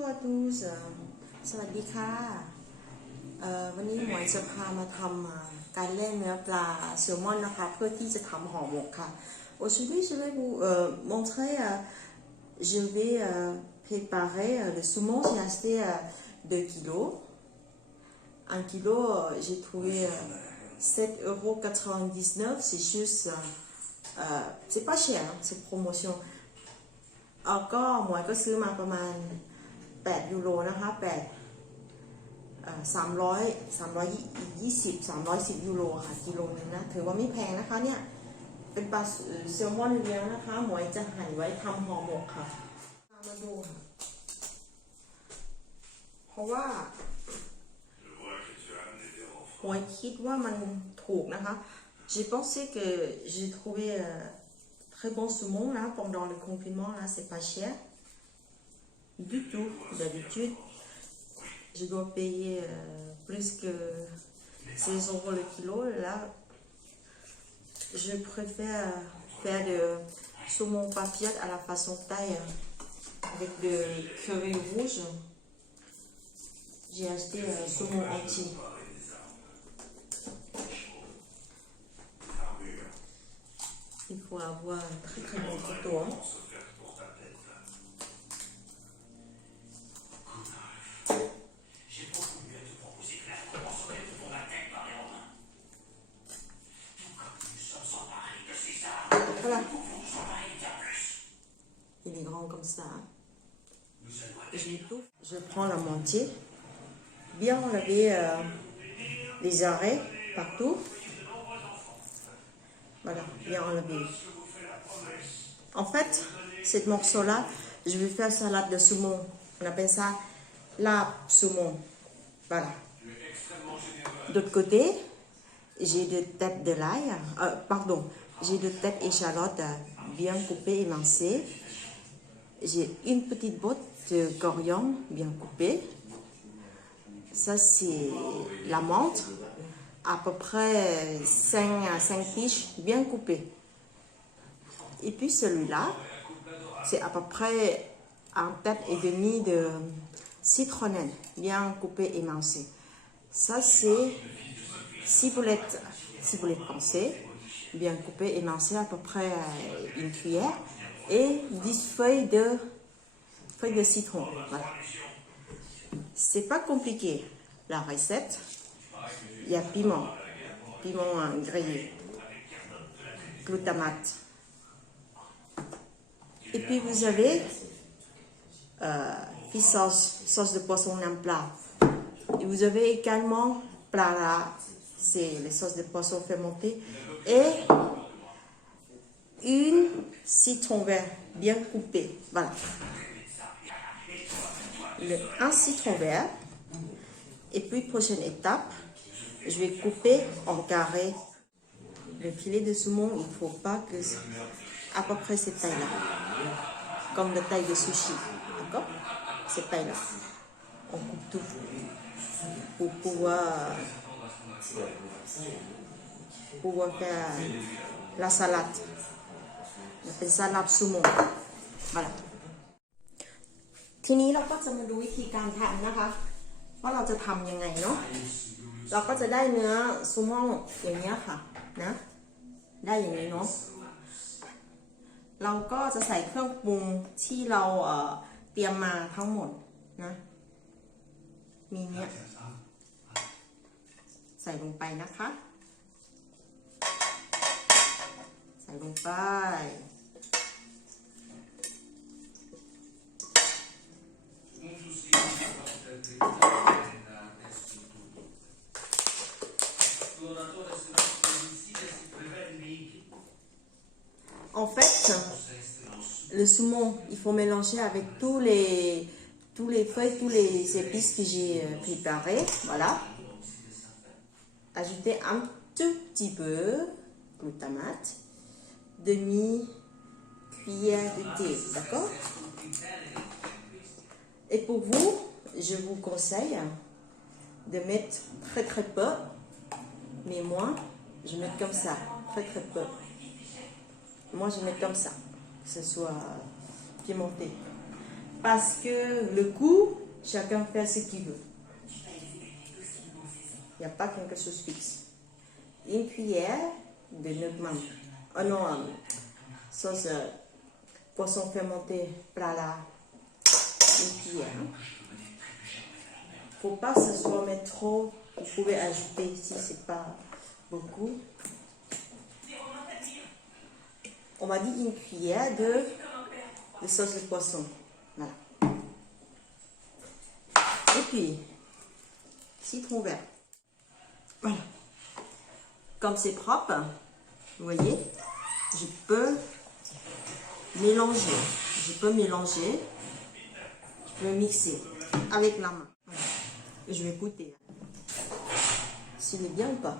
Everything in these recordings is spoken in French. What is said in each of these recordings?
Bonjour à tous สวัสดีค่ะวันนี้หมวยจะพามาทำการแล่เนื้อปลาแซลมอนนะคะเพื่อที่จะทำห่อหมกค่ะ Aujourd'hui je vais vous montrer je vais préparer le saumon. J'ai acheté 2 kilos 1 kilo j'ai trouvé 7,99 €. C'est juste c'est pas cher hein, c'est promotion ก็หมวยก็ซื้อมาประมาณ8 ยูโรนะคะ310 ยูโรค่ะกิโลนึงนะถือว่าไม่แพงนะคะเนี่ยเป็นปลาแซลมอนเลี้ยงนะคะหมวยจะหั่นไว้ทำห่อหมกค่ะมาดูค่ะเพราะว่าหมวยคิดว่ามันถูกนะคะ J'ai pensé que j'ai trouvé très bon saumon là pendant le confinement là c'est pas cher du tout. D'habitude je dois payer plus que 16 € le kilo. Là je préfère faire de saumon papillote à la façon thaï avec de curry rouge. J'ai acheté saumon entier. Il faut avoir un très bon couteau. Voilà. Il est grand comme ça. Je prends la moitié. Bien enlever les arrêts partout. Voilà, bien enlevé. En fait, cette morceau-là, je vais faire salade de saumon. On appelle ça la saumon. Voilà. D'autre côté, j'ai des têtes de l'ail. J'ai des têtes échalotes bien coupées, émincées. J'ai une petite botte de coriandre bien coupée. Ça, c'est la menthe. À peu près 5 tiges bien coupées. Et puis celui-là, c'est à peu près 1 tête et demie de citronnelle bien coupée, émincée. Ça, c'est ciboulette foncée, bien coupée, émincée, à peu près 1 cuillère. Et 10 feuilles de citron. Voilà. C'est pas compliqué, la recette. Il y a piment grillé, glutamate. Et puis vous avez sauce de poisson en plat. Et vous avez également plat, c'est les sauces de poisson fermentées. Et une citron vert bien coupé. Voilà. Un citron vert. Et puis prochaine étape. Je vais couper en carré. Le filet de saumon, il ne faut pas que à peu près cette taille-là. Comme la taille de sushi. D'accord? Cette taille-là. On coupe tout. Pour pouvoir faire la salade. On appelle ça la saumon. Voilà. ทีนี้เราก็จะมาดูวิธีการทำนะคะว่าเราจะทำยังไงเนาะเราก็จะได้เนื้อซูม่องอย่างนี้ค่ะนะได้อย่างนี้เนาะเราก็จะใส่เครื่องปรุงที่เราเตรียมมาทั้งหมดนะมีเนี้ยใส่ลงไปนะคะใส่ลงไปEn fait, le saumon, il faut mélanger avec tous les feuilles, tous les épices que j'ai préparés. Voilà. Ajouter un tout petit peu glutamate, demi-cuillère de thé, d'accord? Et pour vous, je vous conseille de mettre très peu, mais moi, je mets comme ça, très peu. Moi, je mets comme ça, que ce soit pimenté. Parce que le goût, chacun fait ce qu'il veut. Il n'y a pas quelque chose de fixe. Une cuillère de nutmeg. Oh non, sauce poisson fermenté Prala. Une cuillère. Faut pas que ce soit mettre trop. Vous pouvez ajouter si c'est pas beaucoup. On m'a dit une cuillère de sauce de poisson. Voilà. Et puis, citron vert. Voilà. Comme c'est propre, vous voyez, je peux mélanger. Je peux mixer avec la main. Voilà. Je vais goûter. S'il est bien ou pas.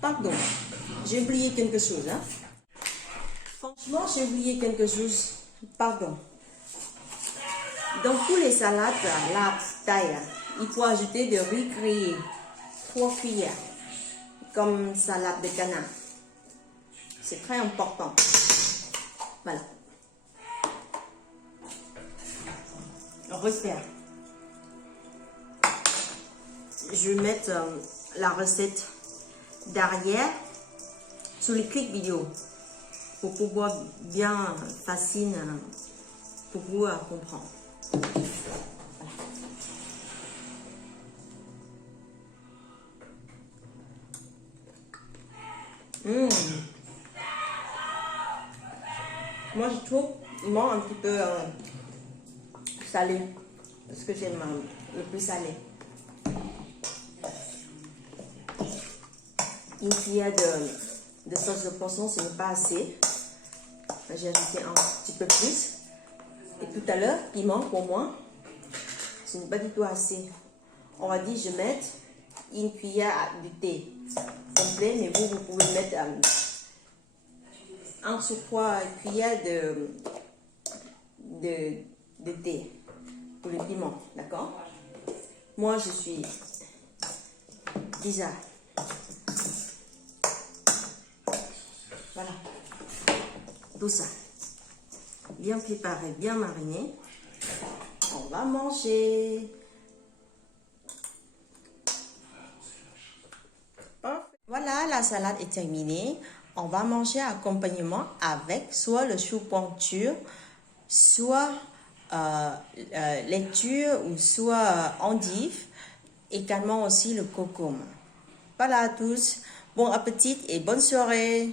Pardon, j'ai oublié quelque chose. Hein? Franchement, j'ai oublié quelque chose. Pardon. Dans tous les salades, la taille, il faut ajouter de riz grillé. 3 cuillères. Comme salade de canard. C'est très important. Voilà. Repère. Je vais mettre la recette derrière sur les clics vidéo pour pouvoir bien facile pour vous comprendre. Moi je trouve un petit peu salé parce que j'aime le plus salé. Une cuillère de sauce de poisson, ce n'est pas assez. J'ai ajouté un petit peu plus. Et tout à l'heure, piment pour moi, ce n'est pas du tout assez. On va dire, je vais mettre une cuillère de thé complet, mais vous pouvez mettre un sur 3 cuillères de thé pour le piment, d'accord? Moi, je suis déjà. Voilà, tout ça, bien préparé, bien mariné. On va manger. Voilà, la salade est terminée. On va manger accompagnement avec soit le chou pointure, soit laitue ou soit endive, également aussi le concombre. Voilà à tous, bon appétit et bonne soirée.